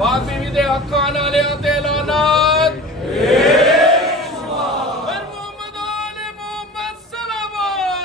Bak bir de Hakkani Aleyhi Teala'nın Muhammed Ali Muhammed Selamat.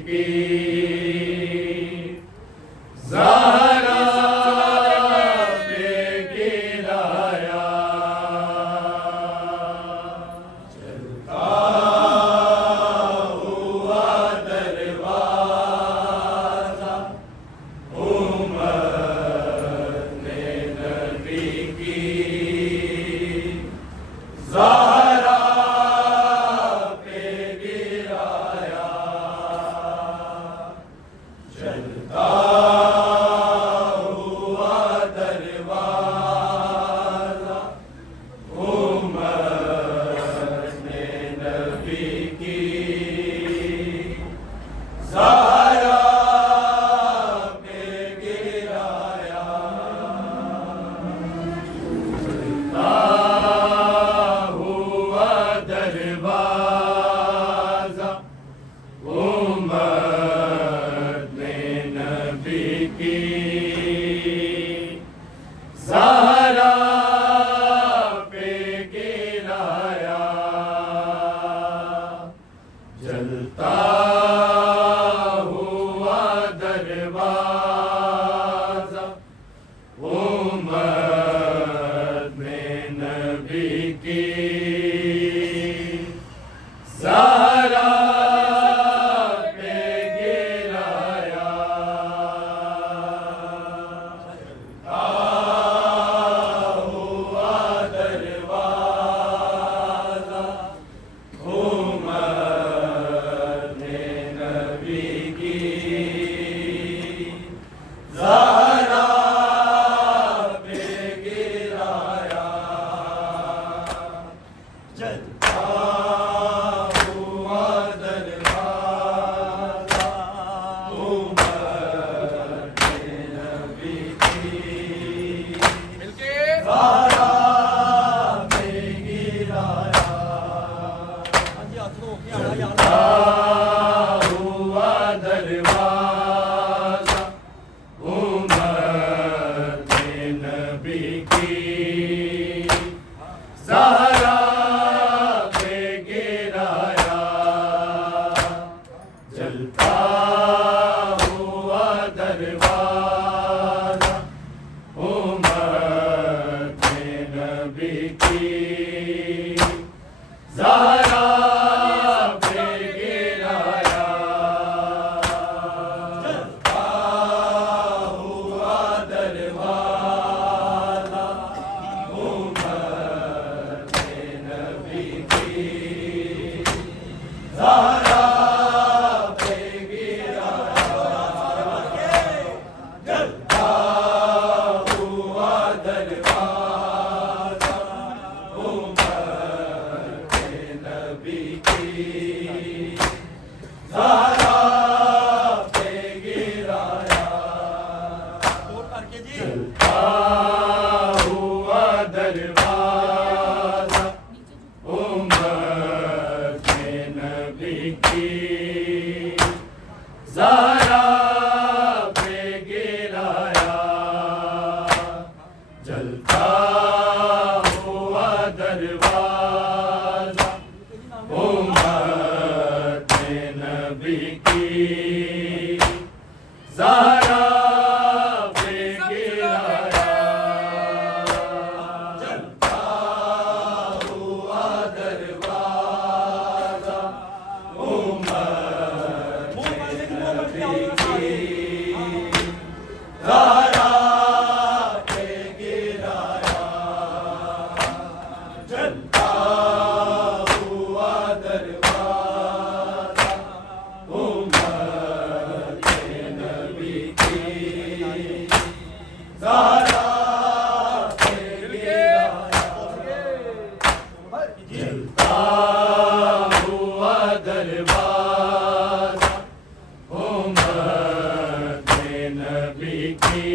की ज़हरा पे गिराया चलता हुआ दरवाज़ा उमर ने नबी की ज़हरा पे गिराया चलता हुआ दरवाज़ा उमर ने नबी की ज़हरा पे गिराया चलता हुआ दरवाज़ा उमर ने नबी की ज़हरा पे गिराया जलता हुआ दरवाज़ा उमर ने नबी की ज़हरा पे गिराया चलता हुआ दरवाज़ा उमर ने नबी की ज़हरा पे गिराया चलता हुआ दरवाज़ा उमर ने नबी की मिलके ज़हरा पे गिराया चलता हुआ दरवाज़ा उमर ने नबी की ज़हरा पे गिराया जलता हुआ दरवाज़ा उमर ने नबी की ज़हरा पे गिराया चलता हुआ दरवाज़ा उमर ने नबी की ज़हरा पे गिराया जलता हुआ दरवाज़ा उमर ने नबी की ज़हरा पे गिराया चलता हुआ दरवाज़ा उमर ने नबी की ज़हरा पे गिराया जलता हुआ दरवाज़ा उमर ने नबी की ज़हरा पे गिराया जलता हुआ दरवाज़ा उमर ने नबी की ज़हरा पे गिराया जलता हुआ दरवाज़ा उमर ने नबी की ज़हरा पे गिराया जलता हुआ दरवाज़ा उमर ने नबी की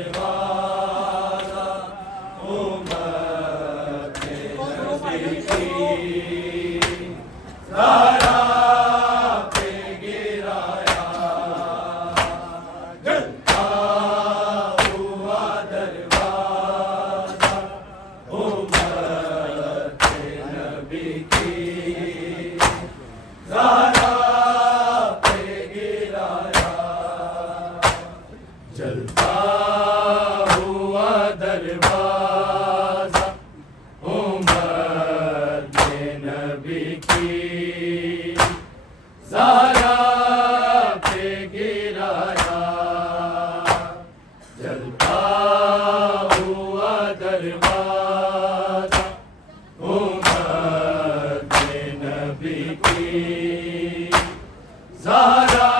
दरवाजा उम्मत ने नबी की ज़हरा पे गिराया जलता हुआ दरवाजा उम्मत ने नबी की ज़हरा पे गिराया जलता हुआ दरवाजा उम्मत ने नबी की ज़हरा पे गिराया जलता हुआ दरवाजा उम्मत ने नबी की ज़हरा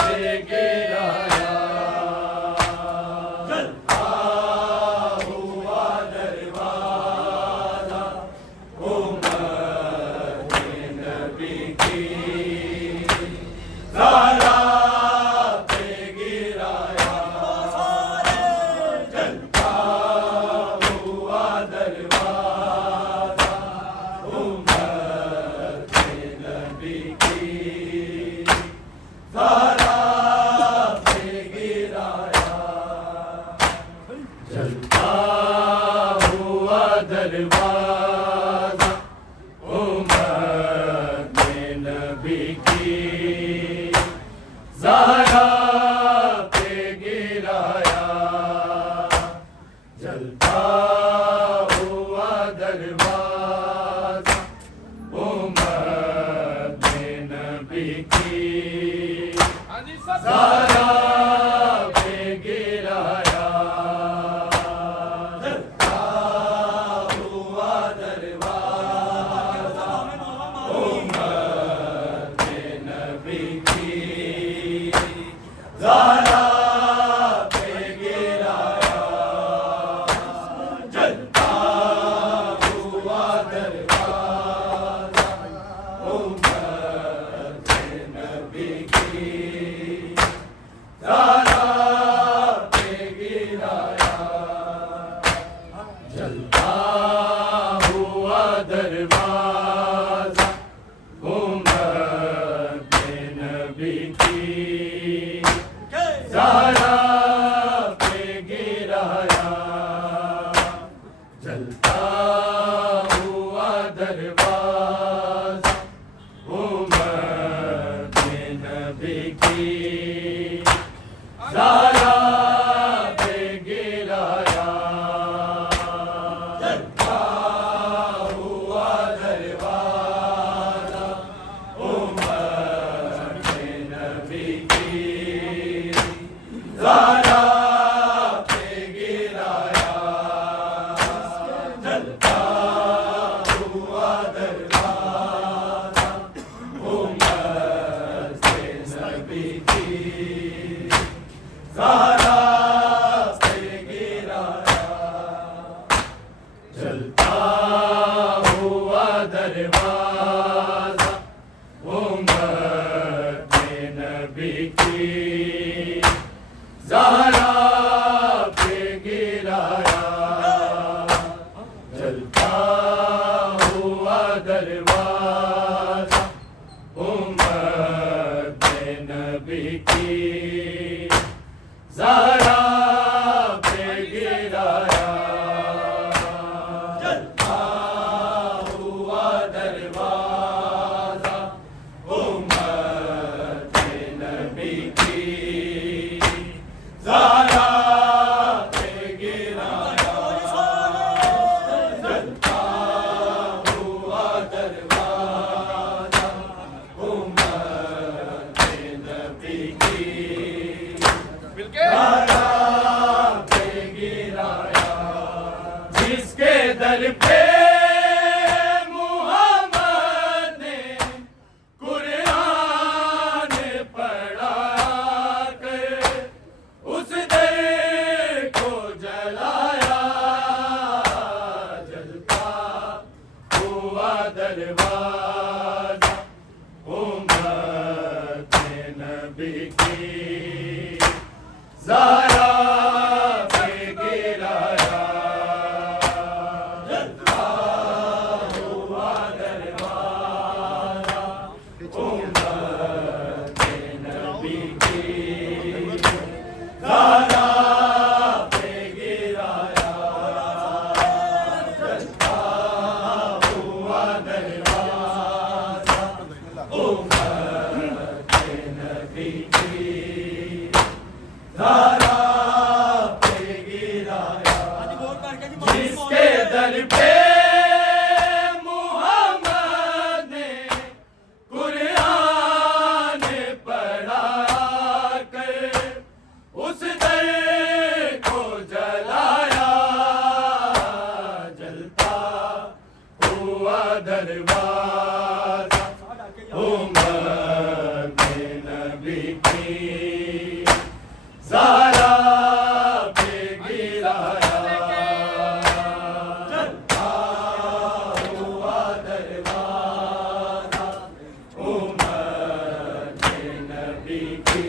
पे गिराया जलता हुआ दरवाजा उम्मत ने नबी की ज़हरा पे गिराया जलता हुआ दरवाजा उम्मत ने नबी की ज़हरा पे गिराया जलता हुआ दरवाजा उम्मत ने नबी की ज़हरा पे गिराया जलता हुआ दरवाजा उम्मत ने नबी की हाँ जी सब ज़हरा पे गिराया जलता हुआ दरवाजा उम्मत ने नबी की ज़हरा पे गिराया जलता हुआ दरवाजा उम्मत ने नबी की ज़हरा पे गिराया जलता हुआ दरवाजा उम्मत ने नबी की ज़हरा पे गिराया जलता हुआ दरवाजा उम्मत ने नबी की ज़हरा पे गिराया दर पे मोहम्मद ने कुरान पढ़ा कर उस दर को जलाया, जलता हुआ दरवाजा उम्मत नबी की ज़हरा पे गिराया, जलता हुआ दरवाजा उम्मत नबी की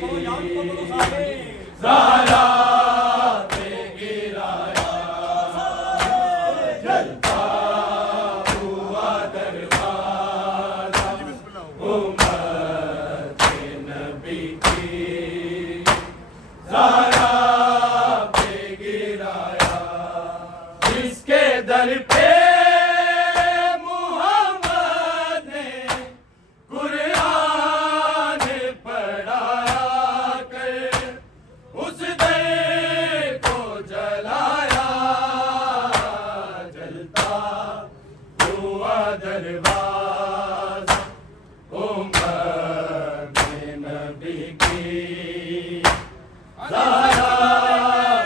ज़हरा पे गिराया, जलता हुआ दरवाजा उम्मत नबी की ज़हरा पे गिराया, जिसके दर पे मोहम्मद ने कुरान पढ़ाया कर उस दर को जलाया, जलता हुआ दरवाजा उम्मत नबी की ज़हरा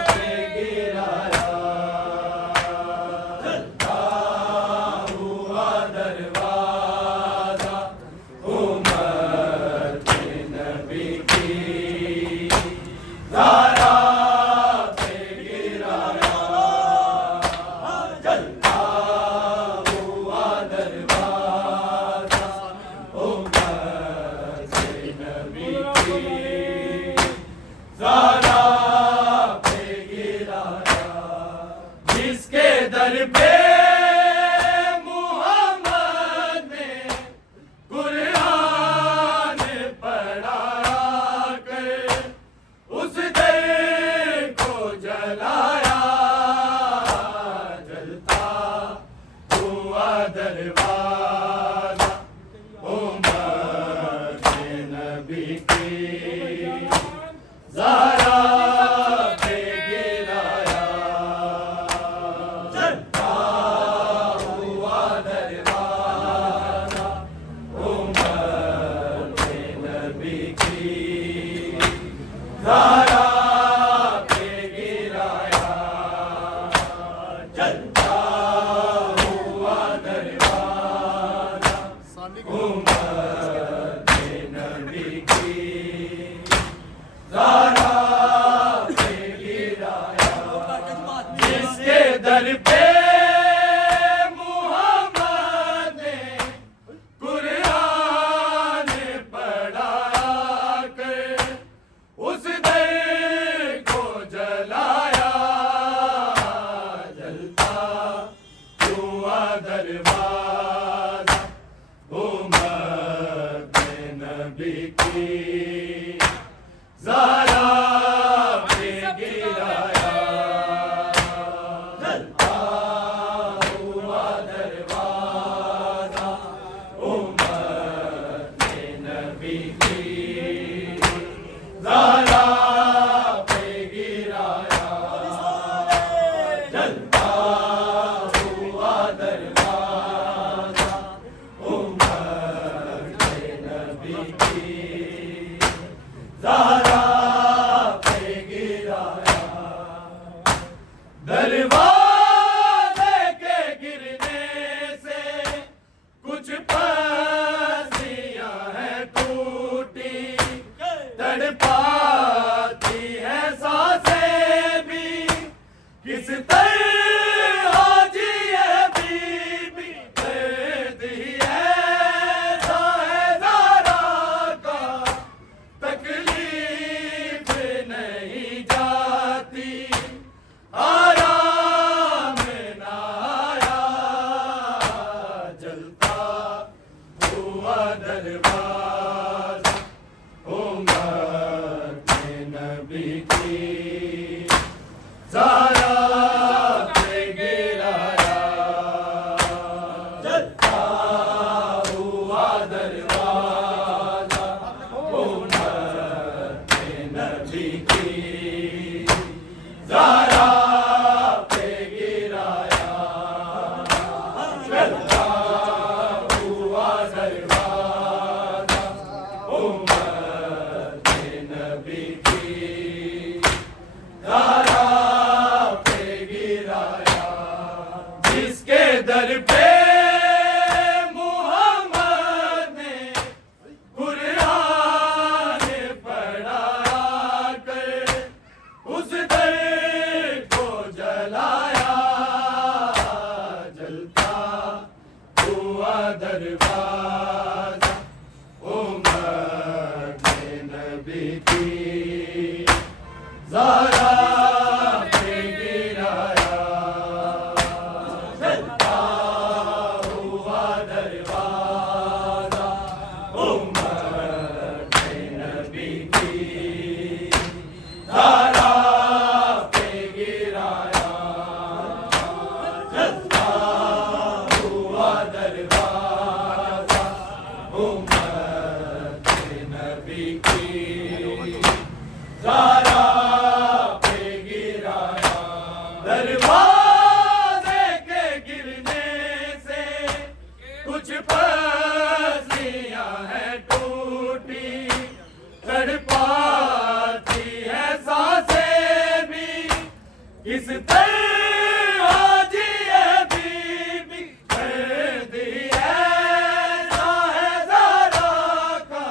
पे गिराया, जलता हुआ दरवाजा उम्मत नबी की ज़हरा पे गिराया, जलता हुआ दरवाजा उम्मत नबी की ज़हरा पे गिराया, जिसके दर पे मोहम्मद ने कुरान पढ़ाया कर उस दर को जलाया, जलता हुआ दरवाजा उम्मत नबी की ज़हरा पे गिराया, जलता हुआ दरवाजा उम्मत नबी की ज़हरा पे गिराया, जलता हुआ दरवाजा उम्मत नबी की ज़हरा पे गिराया, जिसके दर पे मोहम्मद ने कुरान पढ़ाया कर उस दर को जलाया, जलता हुआ दरवाजा उम्मत नबी की ज़हरा पे गिराया, जलता हुआ दरवाजा उम्मत नबी की ज़हरा पे गिराया, जलता हुआ दरवाजा उम्मत नबी की ज़हरा पे गिराया, दरवाज़े के गिरने से कुछ पस्तियां हैं टूटी, तड़पाती है सांसें भी किस तरह जिए बीबी, दर्द ही ऐसा है ज़हरा का तकलीफ नहीं जाती, आराम किस तरह जिए बीबी दर्द ही ऐसा है ज़रा का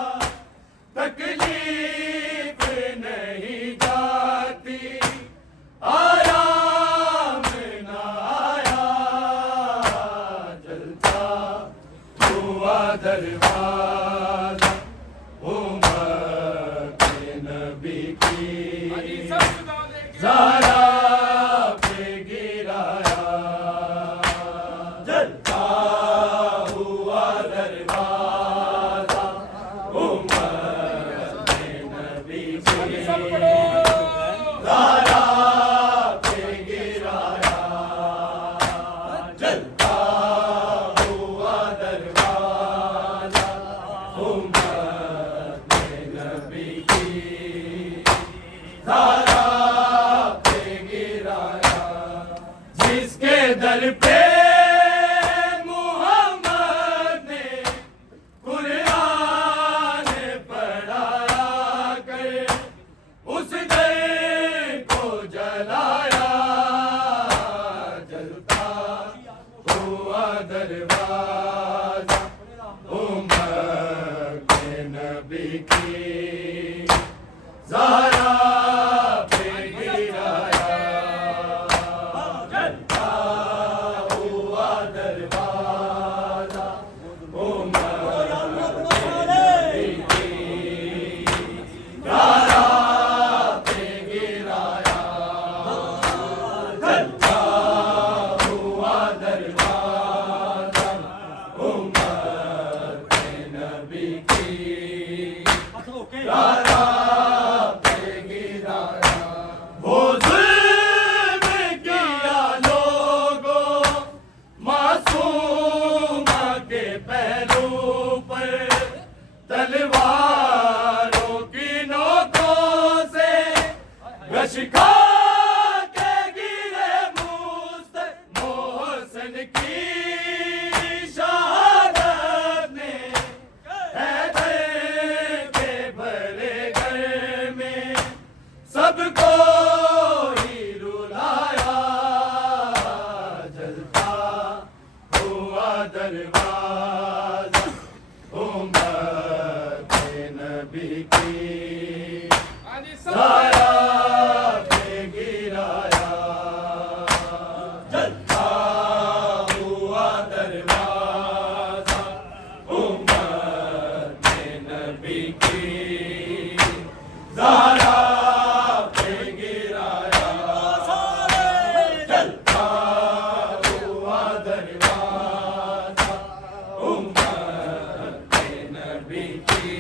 तकलीफ नहीं जाती आराम न आया जलता हुआ दरवाजा उमर के नबी की ज़रा पे गिराया जलता हुआ दरवाजा उमर के नबी की ज़रा पे गिराया जलता हुआ दरवाजा उमर के नबी की ज़रा जिसके दर पे मोहम्मद ने कुरान पढ़ाया कर उस दर को जलाया जलता हुआ दरवाजा उमर के नबी की ज़रा पे गिराया वो जुल्म किया लोगों मासूमा के पहलू पर तलवारों की नोकों से गशका के गिरे मुस्त मोहसन की शहादत ने हैदर के भरे घर में सबको ही रुलाया जलता हुआ दरवाजा उमर के नबी की ज़रा पे गिराया जलता हुआ दरवाजा उमर के नबी की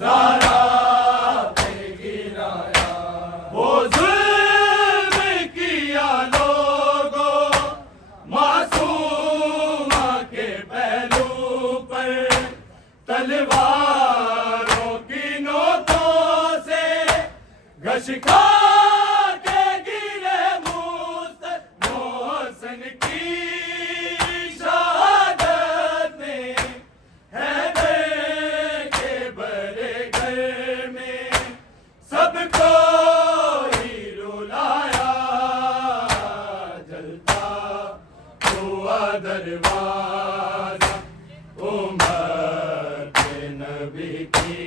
ज़रा वो जुल्म किया लोगों मासूमा के पहलू पर तलवारों की नोकों से घसका के गिरे मुस्त मोहसन की शहादत ने हैदर के बड़े घर में सबको ही रुलाया जलता हुआ दरवाजा उमर के नबी की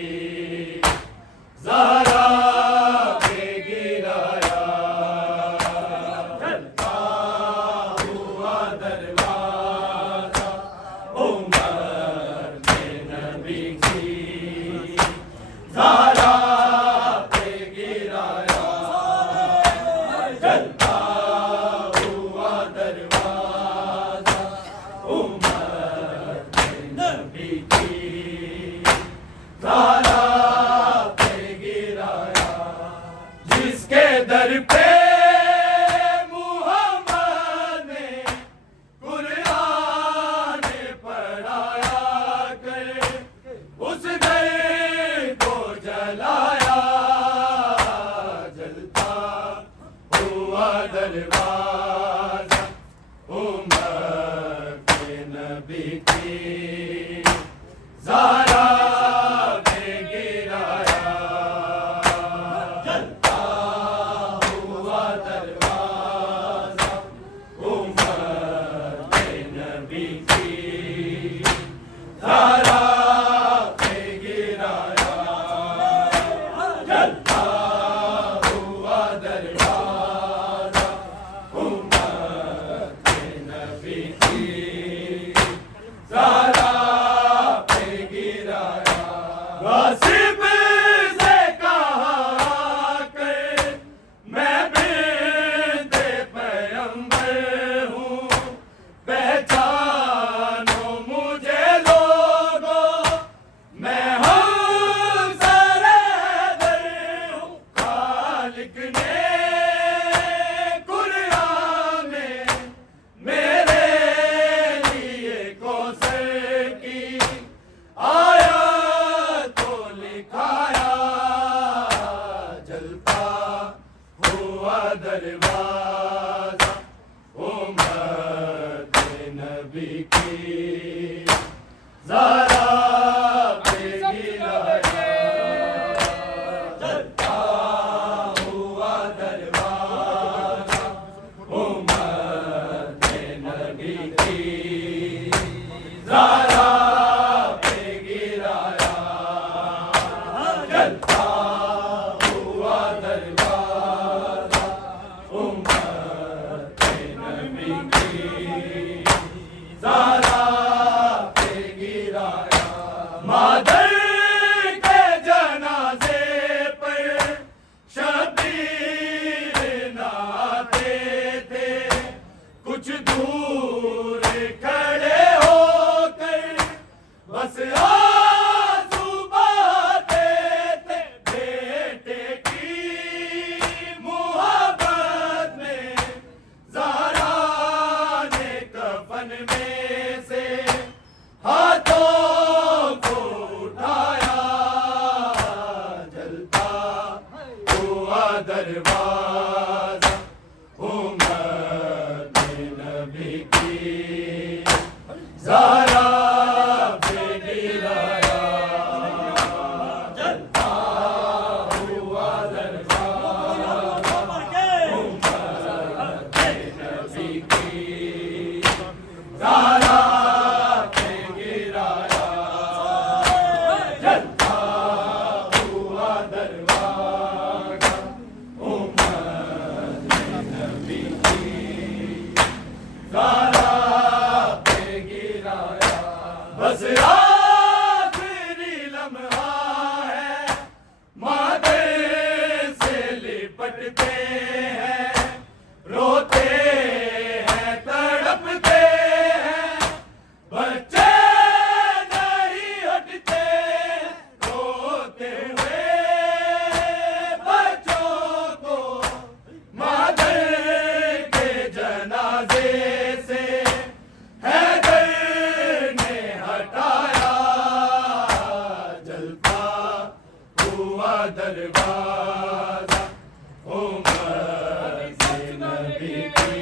ज़रा पे गिराया जलता हुआ दरवाजा उमर के नबी की ज़रा पे गिराया जलता हुआ दरवाजा उमर के नबी की ज़रा पे गिराया जिसके दर पे मोहम्मद ने कुरान पढ़ाया कर उस दर को जलाया जलता हुआ दरवाजा उमर के नबी की ज़रा पे गिराया जलता हुआ दरवाजा उम्मत नबी की ज़रा पे गिराया जलता हुआ दरवाजा उम्मत नबी की ज़रा पे गिराया जलता हुआ दरवाजा उम्मत नबी की ज़रा पे गिराया मादर के जनाजे पर शबीर नाते थे कुछ दूर खड़े होकर बस आंसू बहाते थे बेटे की मोहब्बत में ज़हरा ने कफन में से हाथों को उठाया जलता हुआ दरवाजा उम्मत नबी की ज़रा पे गिराया जलता हुआ दरवाजा उम्मत नबी की ज़रा पे गिराया जलता हुआ दरवाजा उम्मत नबी की ज़रा पे गिराया बस आखिरी लम्हा है मादर से लिपटते हैं रोते हैं तड़पते हैं बच्चे नहीं हटते रोते हुए बच्चों को मादर के जनाजे से हैदर ने हटाया जलता हुआ दरवाजा उम्मत नबी की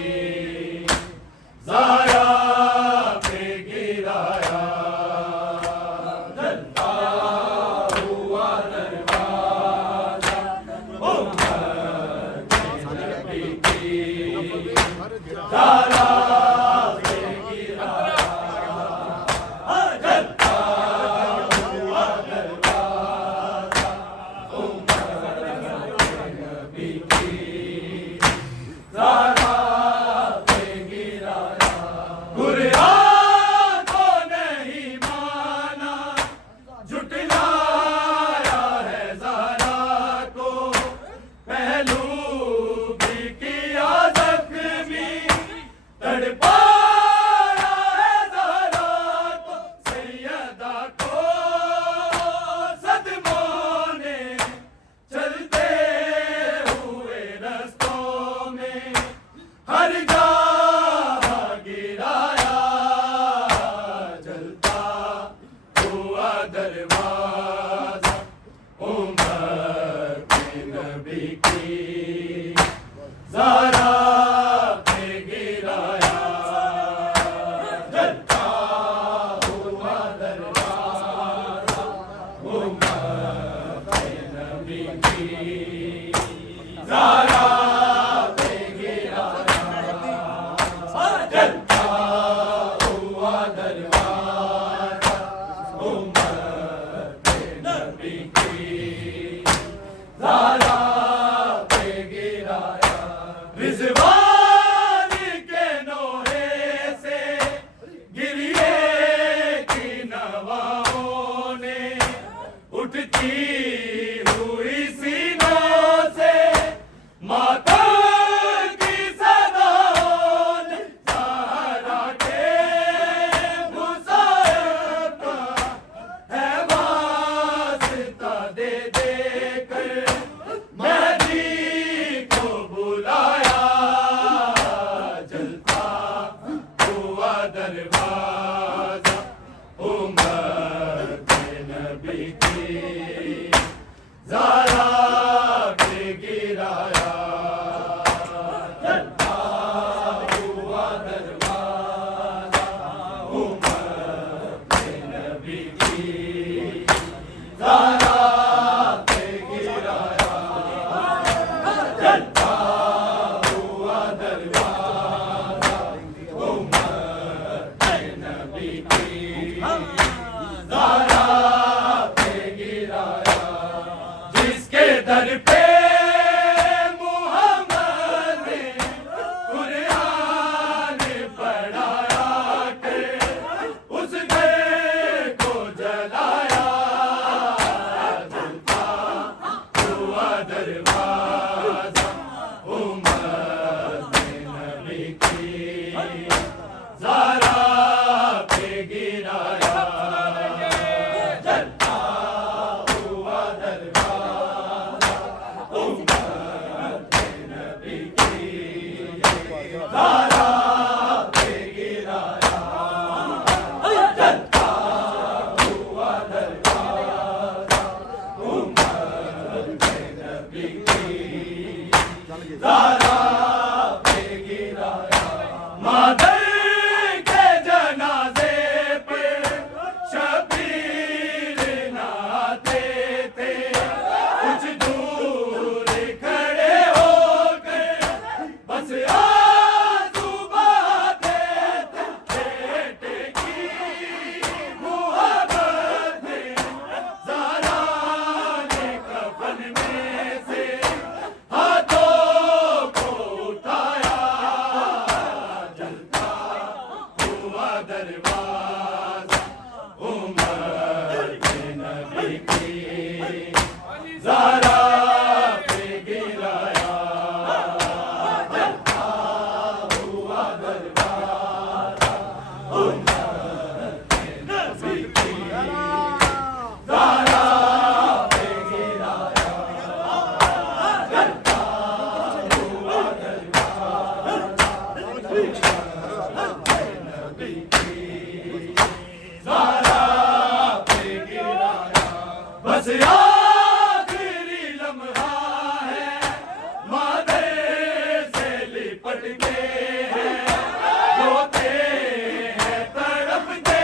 ज़रा पे गिराया जलता हुआ दरवाजा उम्मत नबी की ज़रा पे गिराया जलता हुआ दरवाजा उम्मत नबी की ज़रा पे गिराया कुरान को नहीं माना झुटलाया है ज़हरा को पहलू भी किया ज़ख्मी तड़पाया है ज़हरा को सैयदा को सदमों ने चलते हुए रस्तों में हर जगह गिराया जलता हुआ दरवाजा उम्मत नबी की ज़रा पे गिराया जलता हुआ दरवाजा उम्मत नबी की ज़रा पे गिराया जलता हुआ दरवाजा उम्मत नबी की ज़रा पे गिराया रिज़वान के नोहे से गिरिए की नवाओं ने उठती हुई सीनों से मातम की सदाओं ने ज़हरा के मुसायब का है वास्ता दे दे कर मेहदी को बुलाया दरवाजा उम्मत नबी की ज़हरा पे गिराया जिसके दर पे मुहम्मद ने कुरान पढ़ाया के उस घर को जलाया जलता हुआ दरवाजा उम्मत नबी की ज़हरा पे गिराया जलता हुआ दरवाजा उम्मत नबी की ज़हरा पे गिराया जलता हुआ दरवाजा उम्मत नबी की ज़हरा पे गिराया मादर के जनाजे पे शबीर नाते थे कुछ दूर खड़े होकर बस आंसू बहाते थे बेटे की मोहब्बत में ज़हरा ने कफन में से हाथों को उठाया जलता हुआ दरवाजा उम्मत नबी की ज़हरा पे गिराया जलता हुआ दरवाजा उम्मत नबी की ज़हरा पे गिराया जलता हुआ दरवाजा नबी की ज़हरा पे गिराया बस आखिरी लम्हा है मादर से लिपट के हैं रोते हैं तड़पते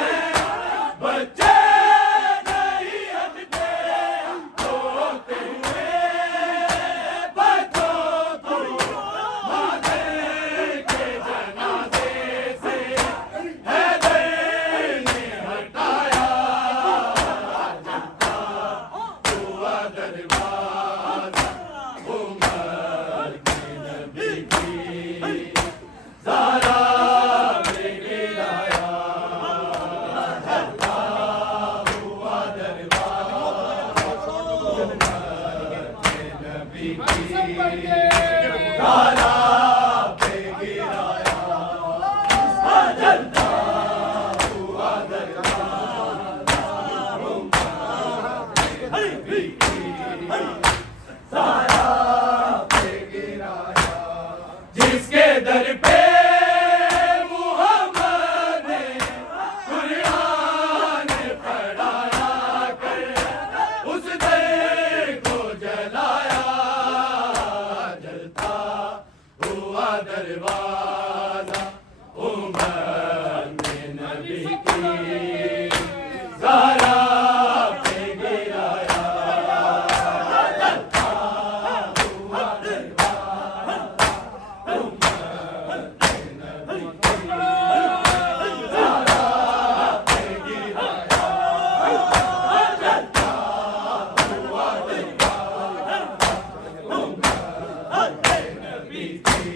हैं बच्चे नहीं हटते रोते हुए बच्चों को मादर के जनाजे से हैदर ने हटाया जलता हुआ दरवाजा उम्मत नबी की ज़हरा पे गिराया जलता हुआ दरवाजा उम्मत नबी की ज़हरा पे गिराया जलता हुआ दरवाजा उम्मत नबी की ज़हरा पे गिराया जिसके दर पे मुहम्मद ने कुरान पढ़ाया कर उस दर को जलाया जलता हुआ दरवाजा उम्मत नबी की ज़हरा पे गिराया जलता हुआ दरवाजा उम्मत नबी की ज़हरा पे गिराया जलता हुआ दरवाजा उम्मत नबी की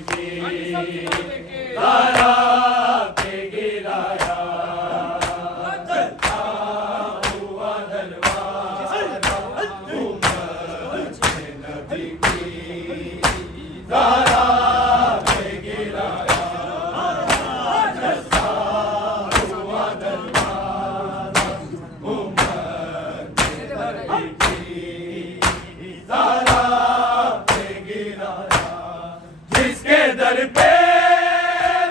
की दारा पे गिराया जलता हुआ दरबारा उम्मत नबी की दारा पे गिराया जलता हुआ दरबारा उम्मत नबी की दारा पे गिराया जिसके दर पे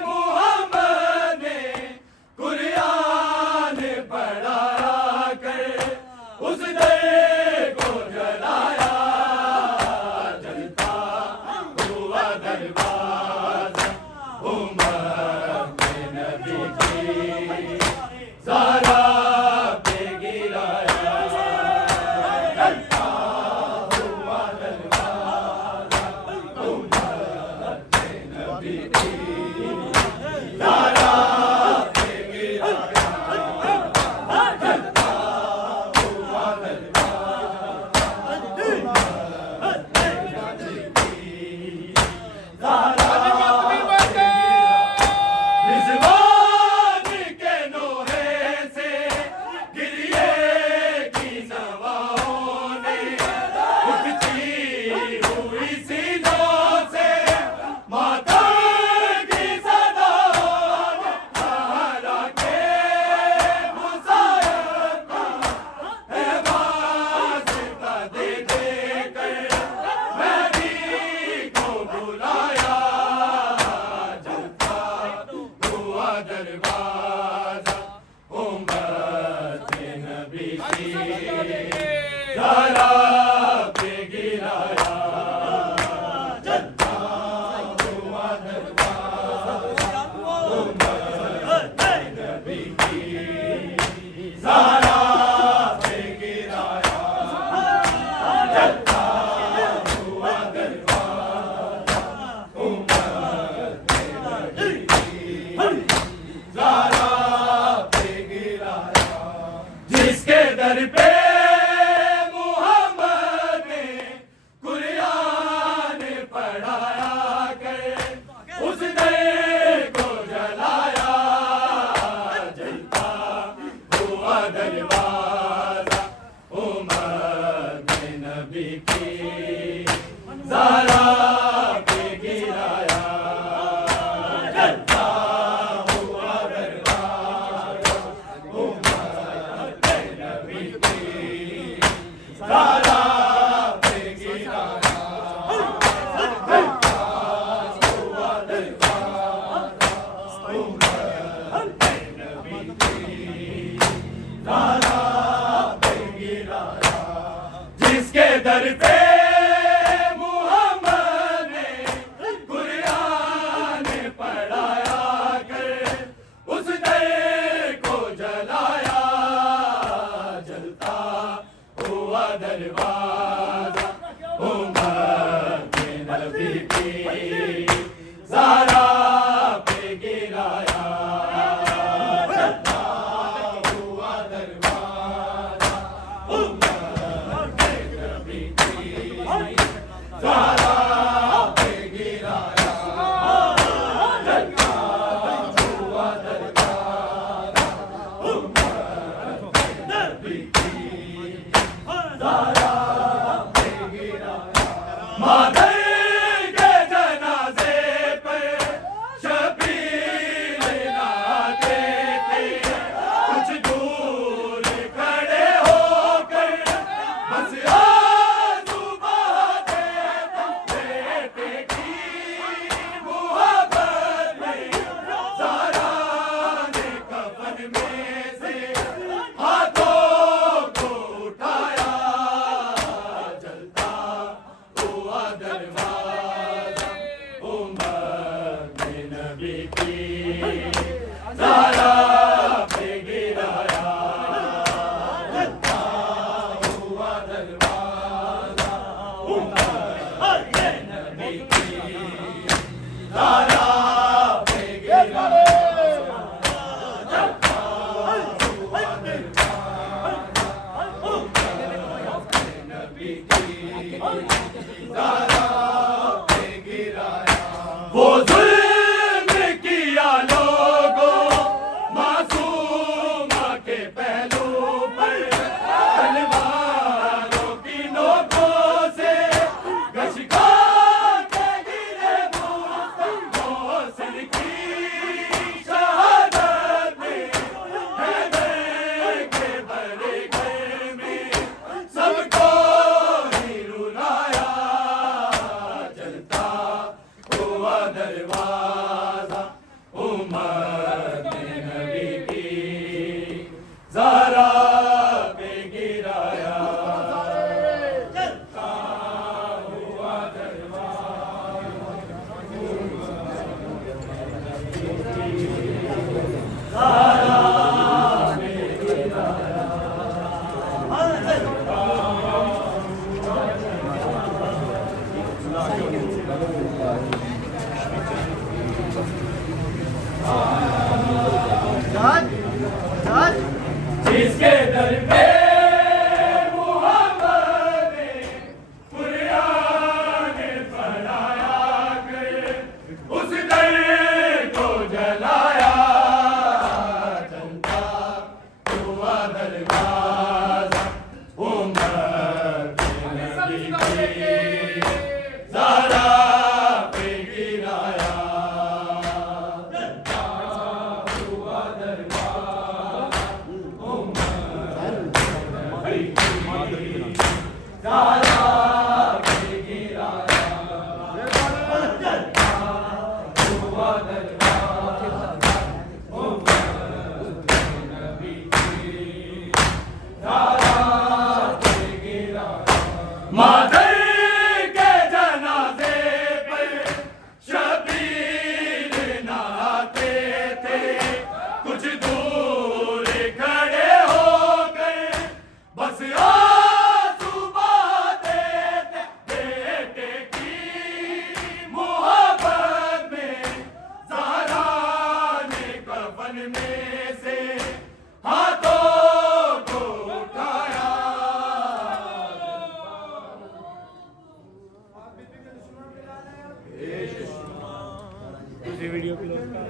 मुहम्मद ने कुरान पढ़ा कर उस दर को जलाया जलता हुआ दरवाजा उम्मत नबी की ज़हरा पे गिराया जलता हुआ दरवाजा उम्मत नबी की ज़हरा पे गिराया जलता हुआ दरवाजा उम्मत नबी की ज़हरा रिज़वान के नोहे से गिरिए की नवाओं ने उठती हुई सीनों से मातम की सदाओं ने सहारा के मुसायब है वास्ता दे दे कर महदी को बुलाया जलता हुआ दरवाजा उम्मत नबी की ज़हरा पे गिराया जलता हुआ दरवाजा उम्मत नबी की ज़हरा पे गिराया जलता हुआ दरवाजा उम्मत नबी की ज़हरा पे गिराया जिसके दर पे मुहम्मद ने कुरान पढ़ाया कर उस दर को जलाया जलता हुआ दरवाजा उम्मत नबी की ज़हरा पे गिराया जलता हुआ दरवाजा उम्मत नबी की ज़हरा पे गिराया जलता हुआ दरवाजा उम्मत नबी की ज़हरा पे गिराया जिसके दर पे मुहम्मद ने कुरान पढ़ाया कर उस दर को जलाया जलता हुआ दरवाजा उम्मत नबी की ज़हरा पे गिराया जलता हुआ दरवाजा उम्मत नबी की ज़हरा पे गिराया जलता हुआ दरवाजा उम्मत नबी की ज़हरा पे गिराया मादर के जनाजे पर शबीर नाते थे कुछ दूर खड़े होकर बस आंसू बहाते थे बेटे की मोहब्बत में ज़हरा ने कफन में से हाथों को उठाया जलता हुआ दरवाजा उम्मत नबी की ज़हरा पे गिराया जलता हुआ दरवाजा उम्मत नबी की ज़हरा पे गिराया जलता हुआ दरवाजा उम्मत नबी की ज़हरा पे गिराया वो जिसके दर पे मोहब्बत ने कुरान पढ़ाया करे, उस दर को जलाया चलता हुआ दरवाज़ा उम्मत नबी की ज़हरा पे गिराया। चलता हुआ दरवाज़ा मादर के जनाजे पर शबीर नहाते थे, कुछ दूर खड़े होकर बस आंसू बहाते थे। बेटे की मोहब्बत में ज़हरा ने कफन में से हाथों को उठाया। वीडियो